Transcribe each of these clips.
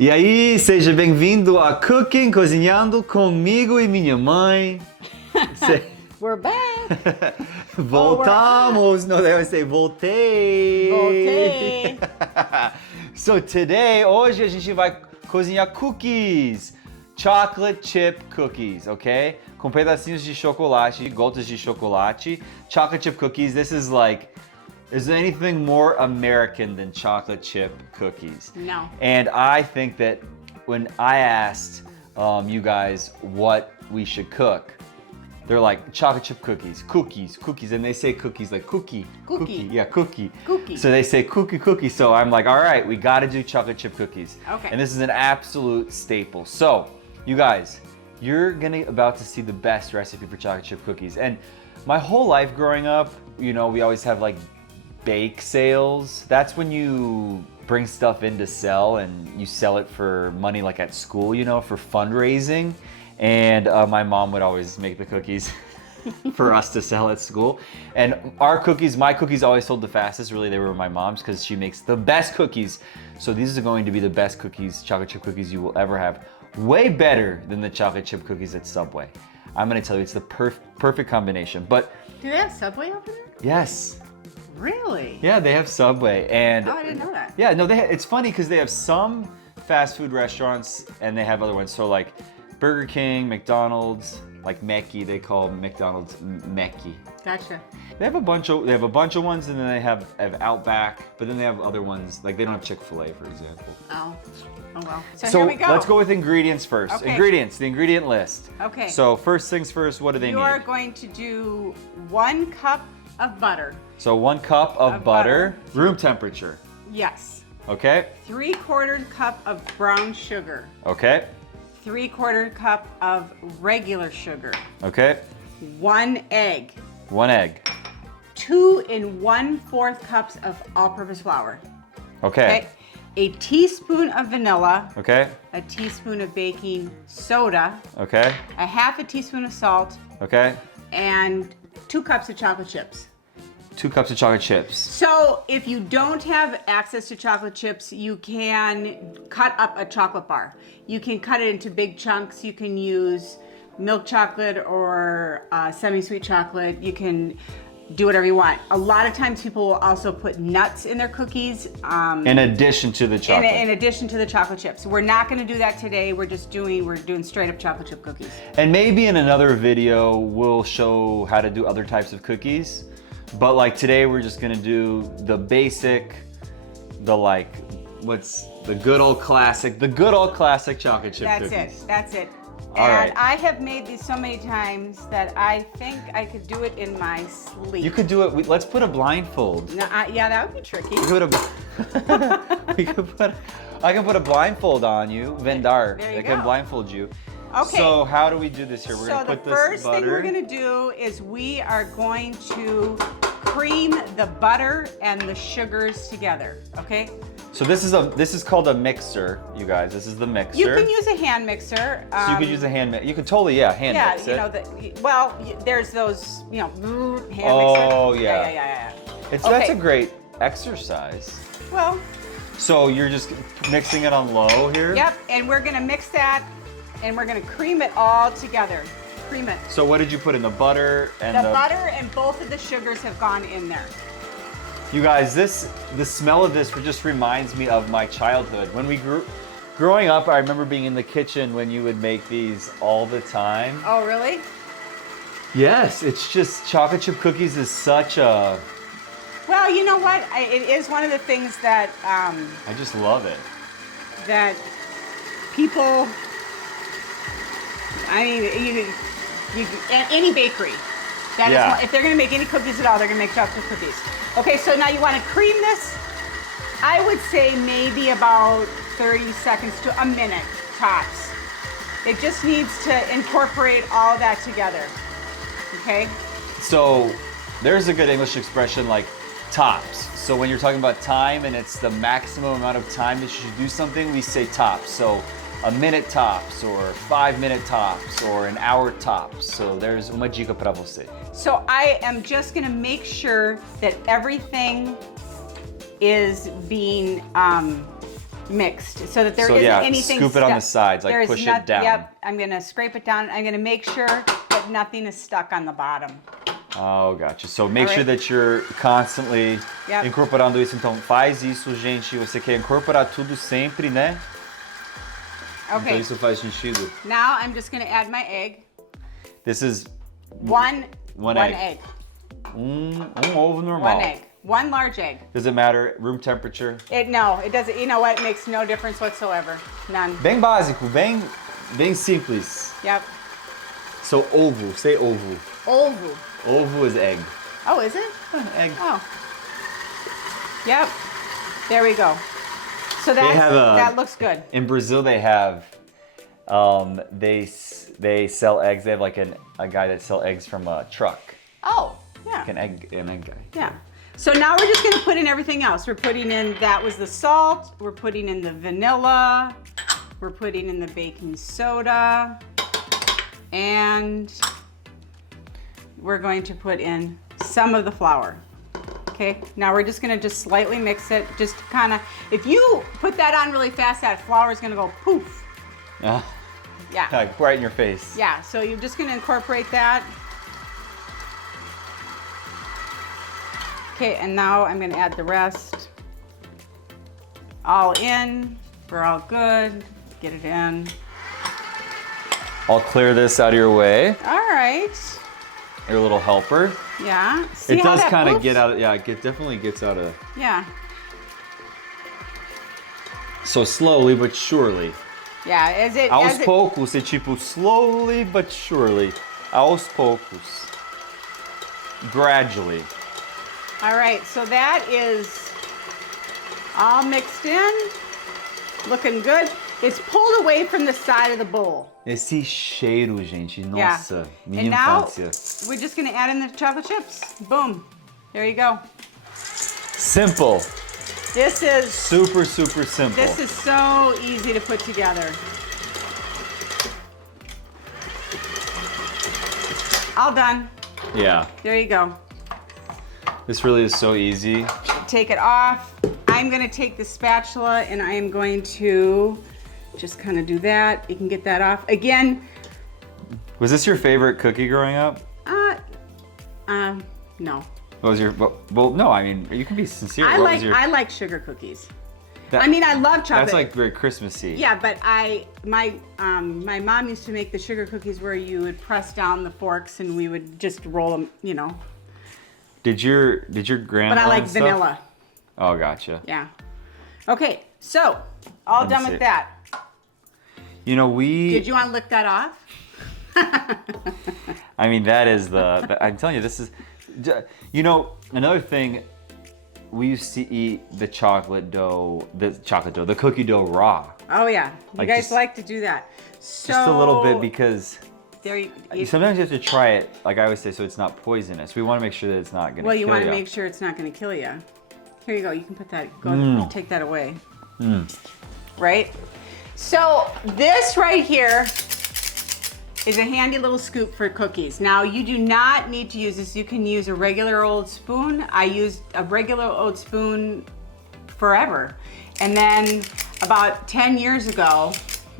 E aí, seja bem-vindo a Cooking, cozinhando comigo e minha mãe. We're back! Voltamos! No, they always say voltei! Voltei! So today, hoje a gente vai cozinhar cookies. Chocolate chip cookies, ok? Com pedacinhos de chocolate, gotas de chocolate. Chocolate chip cookies, this is like, is there anything more American than chocolate chip cookies? No. And I think that when I asked you guys what we should cook, they're like chocolate chip cookies, cookies, and they say cookies like cookie. Yeah, cookie. So they say cookie. So I'm like, all right, we got to do chocolate chip cookies. Okay. And this is an absolute staple. So, you guys, you're about to see the best recipe for chocolate chip cookies. And my whole life growing up, you know, we always have like bake sales. That's when you bring stuff in to sell and you sell it for money, like at school, you know, for fundraising. And my mom would always make the cookies for us to sell at school. And my cookies always sold the fastest. Really, they were my mom's because she makes the best cookies. So these are going to be the best cookies, chocolate chip cookies you will ever have. Way better than the chocolate chip cookies at Subway. I'm gonna tell you, it's the perfect combination. But Do they have Subway over there? yes. Really? Yeah, they have Subway. And Oh, I didn't know that. yeah, no, it's funny because they have some fast food restaurants and they have other ones. So like Burger King, McDonald's, like Mekki, they call McDonald's Mekki. Gotcha. They have a bunch of ones, and then they have Outback, but then they have other ones, like they don't have Chick-fil-A, for example. Oh well. So So here we go. let's go with ingredients first. Okay. Ingredients, the ingredient list. Okay. So first things first, what do they You need? are going to do 1 cup of butter. So 1 cup of Of butter, butter. room temperature. Yes. Okay, 3/4 cup of brown sugar. okay, 3/4 cup of regular sugar. okay. 1 egg. 1 egg. 2 1/4 cups of all-purpose flour. Okay, A teaspoon of vanilla. okay, A teaspoon of baking soda. okay, A half a teaspoon of salt. okay. And 2 cups of chocolate chips. 2 cups of chocolate chips. So if you don't have access to chocolate chips, you can cut up a chocolate bar. You can cut it into big chunks. You can use milk chocolate or semi-sweet chocolate. You can do whatever you want. A lot of times people will also put nuts in their cookies. In addition to the chocolate. In addition to the chocolate chips. We're not gonna do that today. We're doing straight up chocolate chip cookies. And maybe in another video, we'll show how to do other types of cookies. But like today, we're just gonna do the basic, what's the good old classic chocolate chip cookies. That's it. All And right. I have made these so many times that I think I could do it in my sleep. You could do it, let's put a blindfold. No, yeah, that would be tricky. I can put a blindfold on you, vendar. There you I can go. blindfold you. Okay. So how do we do this here? We're So gonna the put this first butter. thing we're gonna do is we are going to cream the butter and the sugars together, okay? So this is called a mixer, you guys. This is the mixer. You can use a hand mixer. So you could use a hand mix. You could totally, hand Yeah, mix you it. know, there's those, hand mixers. Oh, yeah. Yeah. That's Okay. a great exercise. Well, So you're just mixing it on low here? yep, and we're gonna mix that and we're gonna cream it all together. Cream it. So what did you put in the butter and The butter and both of the sugars have gone in there. You guys, the smell of this just reminds me of my childhood. When we growing up, I remember being in the kitchen when you would make these all the time. Oh, really? Yes, it's just chocolate chip cookies is such a, Well, you know what? It is one of the things that I just love it. that people. I mean, any bakery. That is Yeah. if they're going to make any cookies at all, they're going to make chocolate cookies. Okay, so now you want to cream this. I would say maybe about 30 seconds to a minute tops. It just needs to incorporate all that together. Okay. So there's a good English expression like tops. So when you're talking about time and it's the maximum amount of time that you should do something, we say tops. So a minute tops, or 5-minute tops, or an hour tops. So there's uma dica para você. So I am just gonna make sure that everything is being mixed so that there So isn't yeah, anything scoop it on the stuck. sides, like There is push it down. Yep, I'm gonna scrape it down. I'm gonna make sure that nothing is stuck on the bottom. Oh, gotcha. So make sure Alright. that you're constantly Yep. incorporando isso. Então faz isso, gente. Você quer incorporar tudo sempre, né? Então Okay, isso faz sentido. now I'm just gonna add my egg. This is One egg. egg. Ovo normal. One egg. One large egg. Does it matter? Room temperature? No, it doesn't. You know what? It makes no difference whatsoever. None. Bem básico, bem simples. Yep. So ovo, say ovo. Ovo. Ovo is egg. Oh, is it? Egg. Oh. Yep. There we go. So that's, have a- that looks good. In Brazil, they have, they sell eggs. They have like a guy that sells eggs from a truck. Oh, yeah. Like an egg guy. Yeah. So now we're just gonna put in everything else. We're putting in, that was the salt. We're putting in the vanilla. We're putting in the baking soda. And we're going to put in some of the flour. Okay, now we're just gonna slightly mix it. Just kind of, if you put that on really fast, that flour is gonna go poof. Yeah. Like right in your face. Yeah, so you're just gonna incorporate that. Okay, and now I'm gonna add the rest. All in, we're all good. Get it in. I'll clear this out of your way. All right, Your little helper. yeah. See It how does that kind of poofs? get out of, yeah, it definitely gets out of, Yeah, so slowly but surely. yeah, Aos poucos, é tipo slowly but surely. Aos poucos. Gradually. All right, so that is all mixed in, looking good. It's pulled away from the side of the bowl. Esse cheiro, gente, nossa, minha And now infância. we're just gonna add in the chocolate chips. Boom, there you go. Simple, This is super simple. This is so easy to put together. All done. Yeah, There you go. this really is so easy. Take it off. I'm gonna take the spatula and I am going to just kind of do that. You can get that off. Again, Was this your favorite cookie growing up? no. What was your, well, no, I mean, you can be sincere. I What was your, like sugar cookies. that- I mean, I love chocolate. That's like very Christmassy. Yeah, but my mom used to make the sugar cookies where you would press down the forks and we would just roll them, you know. Did your grandma? But I like and stuff? vanilla. Oh, gotcha. Yeah. Okay, so all Let me done see. with that. You know, Did you want to lick that off? I mean, that is I'm telling you, this is, you know, another thing, we used to eat the cookie dough raw. Oh yeah, you Like guys just- like to do that. So Just a little bit because there you, sometimes you have to try it, like I always say, so it's not poisonous. We want to make sure that it's not going to well, you kill want to you. make sure it's not going to kill you. Here you go. You can put that. Go take that away. Right. So this right here is a handy little scoop for cookies. Now you do not need to use this. You can use a regular old spoon. I used a regular old spoon forever. And then about 10 years ago,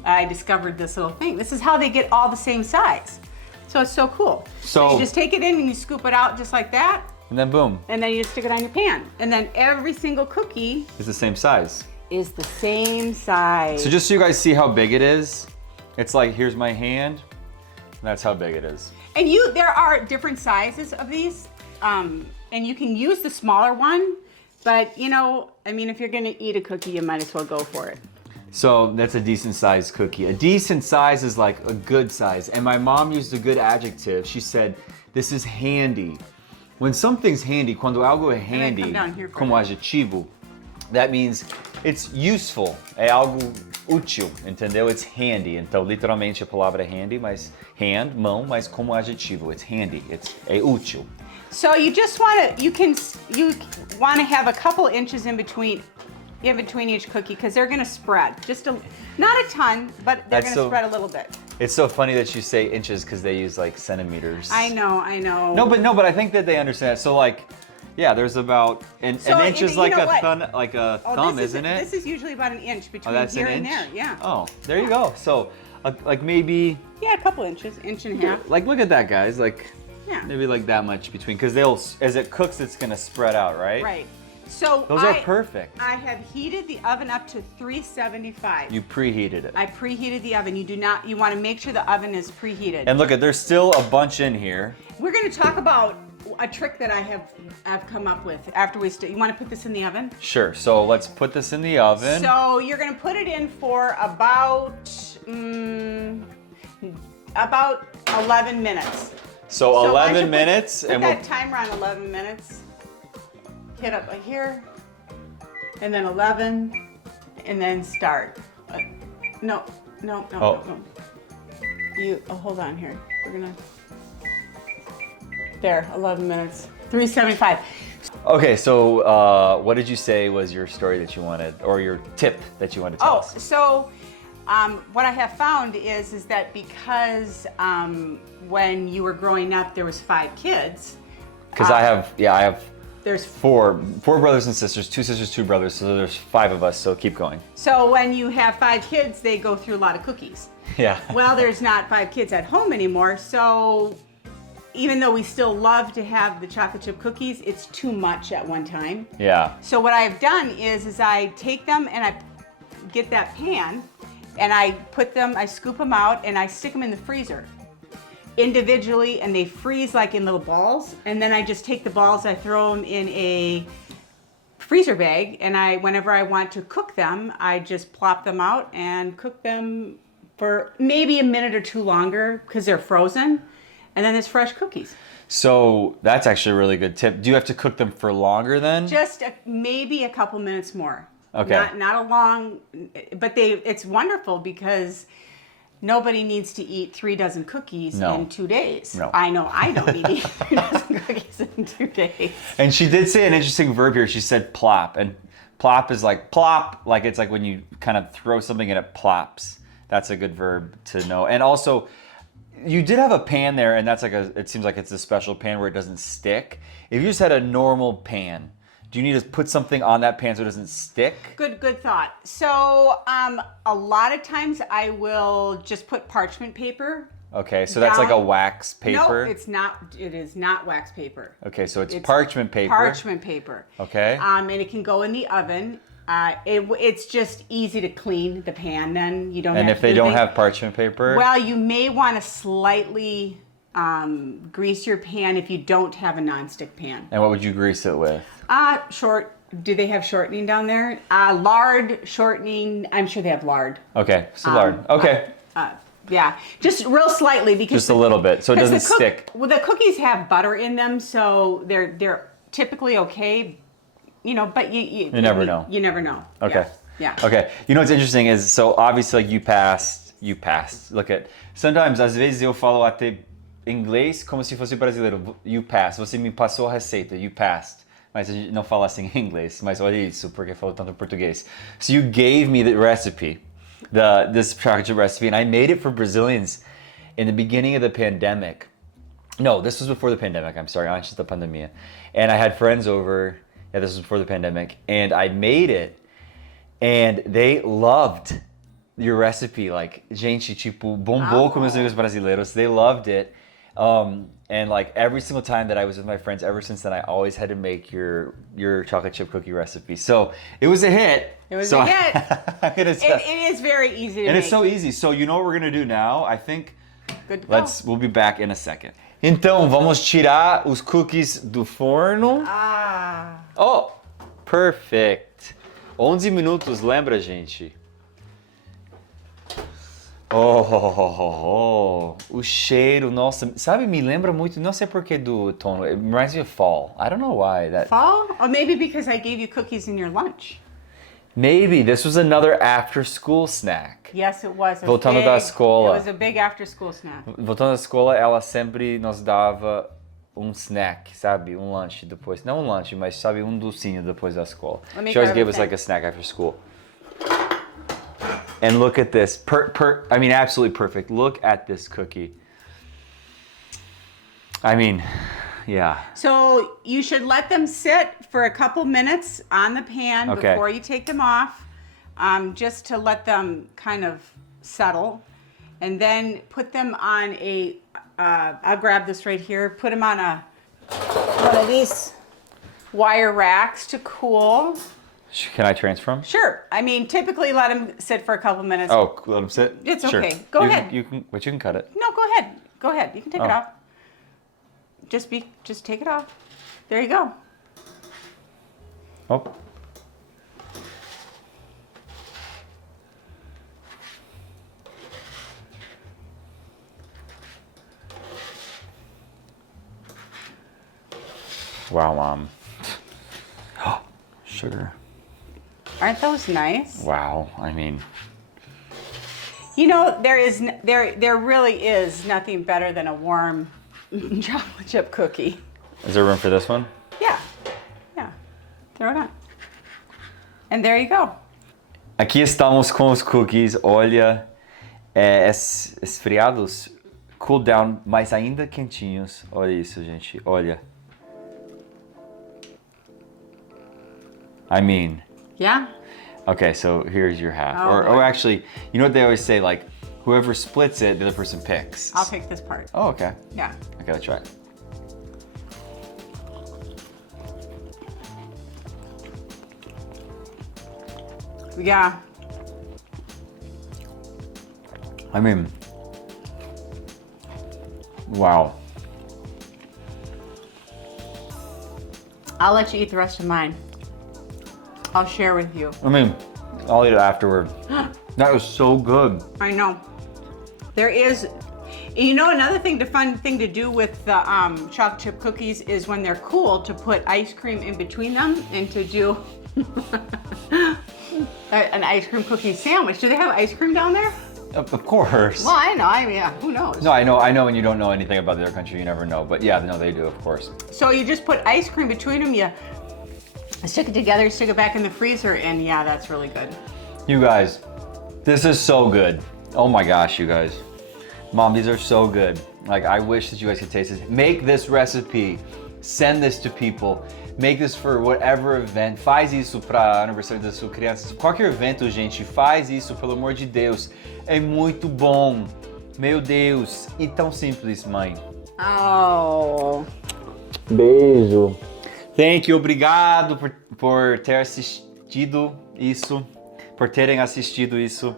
I discovered this little thing. This is how they get all the same size. So it's so cool. So- you just take it in and you scoop it out just like that. And then boom, And then you just stick it on your pan. And then every single cookie it's the same size. is the same size. So just so you guys see how big it is, it's like, here's my hand, and that's how big it is. And there are different sizes of these, and you can use the smaller one, but you know, I mean, if you're gonna eat a cookie, you might as well go for it. So that's a decent sized cookie. A decent size is like a good size. And my mom used a good adjective. She said, this is handy. When something's handy, quando algo é handy, come down here for como adjetivo, that means it's useful. É algo útil, entendeu? It's handy. Então, literalmente a palavra é handy, mas hand, mão, mas como adjetivo. It's handy. É útil. So you just want to, you want to have a couple inches in between each cookie because they're gonna spread. Not a ton, but they're That's gonna so- spread a little bit. It's so funny that you say inches because they use like centimeters. I know. No, but I think that they understand. So like, Yeah, there's about an inch is like a thumb, isn't it? This is usually about an inch between that's here an and inch? there. Yeah. Oh, there you go. So, like maybe. Yeah, a couple inches, inch and a half. Like, look at that, guys. Like, Yeah. maybe like that much between, because as it cooks, it's gonna spread out, right? Right. So Those are perfect. I have heated the oven up to 375. You preheated it. I preheated the oven. You want to make sure the oven is preheated. And look, there's still a bunch in here. We're going to talk about a trick that I've come up with after you want to put this in the oven? Sure. So let's put this in the oven. So you're going to put it in for about 11 minutes. So why don't 11 you minutes, put and that timer on 11 minutes. Hit up right here, and then 11, and then start. No. Hold on here. We're gonna. There, 11 minutes. 375. Okay, so what did you say was your story that you wanted, or your tip that you wanted to tell us? So what I have found is that because when you were growing up, there was 5 kids. Because I have There's four brothers and sisters, 2 sisters, 2 brothers, so there's 5 of us, so keep going. So when you have 5 kids, they go through a lot of cookies. Yeah. Well, there's not 5 kids at home anymore, so even though we still love to have the chocolate chip cookies, it's too much at one time. Yeah. So what I've done is I take them and I get that pan and I scoop them out and I stick them in the freezer individually, and they freeze like in little balls, and then I just take the balls, I throw them in a freezer bag, and whenever I want to cook them, I just plop them out and cook them for maybe a minute or 2 longer because they're frozen, and then there's fresh cookies. So that's actually a really good tip. Do you have to cook them for longer then? Just maybe a couple minutes more. Okay. Not a long, but it's wonderful because nobody needs to eat 3 dozen cookies in 2 days. No. I know I don't need to eat 3 dozen cookies in 2 days. And she did say an interesting verb here. She said plop. And plop is like plop, like it's like when you kind of throw something and it plops. That's a good verb to know. And also, you did have a pan there, and that's it seems like it's a special pan where it doesn't stick. If you just had a normal pan, do you need to put something on that pan so it doesn't stick? Good thought. So a lot of times I will just put parchment paper. Okay, so that's like a wax paper? No, it's not. It is not wax paper. Okay, so it's parchment paper. Parchment paper. Okay. And it can go in the oven. It's just easy to clean the pan. Then you don't. And have if to they do don't anything. have parchment paper? Well, you may want to slightly grease your pan if you don't have a nonstick pan. And what would you grease it with? Do they have shortening down there? Lard, shortening. I'm sure they have lard. Okay, so lard. Okay. Yeah, just real slightly because Just a little bit, so it doesn't stick. Well, the cookies have butter in them, so they're typically okay. You know, but you never know. You never know. Okay. Yeah. Okay. You know what's interesting is, so obviously like you passed. Look at, sometimes, às vezes eu falo até inglês como se fosse brasileiro. You passed. Você me passou a receita. You passed. Mas a gente não fala assim em inglês. Mas olha isso, porque falou tanto em português. So you gave me the recipe, this chocolate chip recipe, and I made it for Brazilians in the beginning of the pandemic. No, this was before the pandemic. I'm sorry, antes da pandemia. And I had friends over. Yeah, this was before the pandemic, and I made it, and they loved your recipe. Like, gente, tipo, bombou com meus amigos brasileiros. They loved it. And like every single time that I was with my friends, ever since then, I always had to make your chocolate chip cookie recipe. So it was a hit. It was a hit. It is very easy to make. And it's so easy. So you know what we're gonna do now? I think Good to go. we'll be back in a second. Então, vamos tirar os cookies do forno. Oh, perfect. 11 minutos, lembra, gente? Oh, o cheiro, nossa, sabe, me lembra muito, não sei porquê do tono, it reminds me of fall. I don't know why. Fall? Or maybe because I gave you cookies in your lunch. Maybe, this was another after-school snack. Yes, it was. Voltando da escola. It was a big after-school snack. Voltando da escola, ela sempre nos dava snack, sabe? Lanche depois. Não lanche, mas sabe, docinho depois da escola. She always gave us like a snack after school. And look at this. I mean, absolutely perfect. Look at this cookie. I mean, Yeah. So you should let them sit for a couple minutes on the pan Okay. before you take them off, just to let them kind of settle. And then put them on I'll grab this right here, put them on one of these wire racks to cool. Can I transfer them? Sure. I mean, typically let them sit for a couple minutes. Oh, let them sit? It's Sure. okay. Go ahead. You can cut it. No, go ahead. Go ahead. You can take it Oh. off. Just take it off. There you go. Oh. Wow, Mom. Sugar. Aren't those nice? Wow. I mean, You know, there really is nothing better than a warm chocolate chip cookie. is there room for this one? Yeah. Throw it on. And there you go. Aqui estamos com os cookies. Olha, esfriados, cool down, mas ainda quentinhos. Olha isso, gente. Olha. I mean. Yeah. Okay, so here's your half. Oh, or boy. actually, you know what they always say? Like, whoever splits it, the other person picks. I'll pick this part. Oh, okay. Yeah. Okay, let's try it. Yeah. I mean, wow. I'll let you eat the rest of mine. I'll share with you. I mean, I'll eat it afterward. That was so good. I know. There is, you know, another fun thing to do with the chocolate chip cookies is when they're cool to put ice cream in between them and to do an ice cream cookie sandwich. Do they have ice cream down there? Of course. Well, I know. yeah, who knows? No, I know when you don't know anything about the other country, you never know. But yeah, no, they do, of course. So you just put ice cream between them, you stick it together, stick it back in the freezer, and yeah, that's really good. You guys, this is so good. Oh my gosh, you guys. Mom, these are so good. Like, I wish that you guys could taste this. Make this recipe. Send this to people. Make this for whatever event. Faz isso para aniversário da sua criança. Qualquer evento, gente, faz isso, pelo amor de Deus. É muito bom. Meu Deus. E tão simples, mãe. Oh. Beijo. Thank you. Obrigado por ter assistido isso. Por terem assistido isso.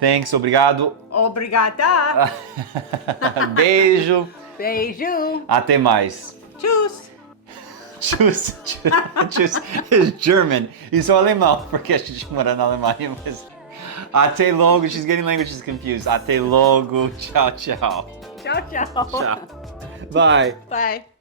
Thanks. Obrigado. Obrigada. Beijo. Beijo. Até mais. Tschüss. Tschüss. Tschüss. Is German. Isso é alemão, porque a gente mora na Alemanha, mas... Até logo. She's getting languages confused. Até logo. Tchau, tchau. Ciao, ciao. Tchau. Bye. Bye.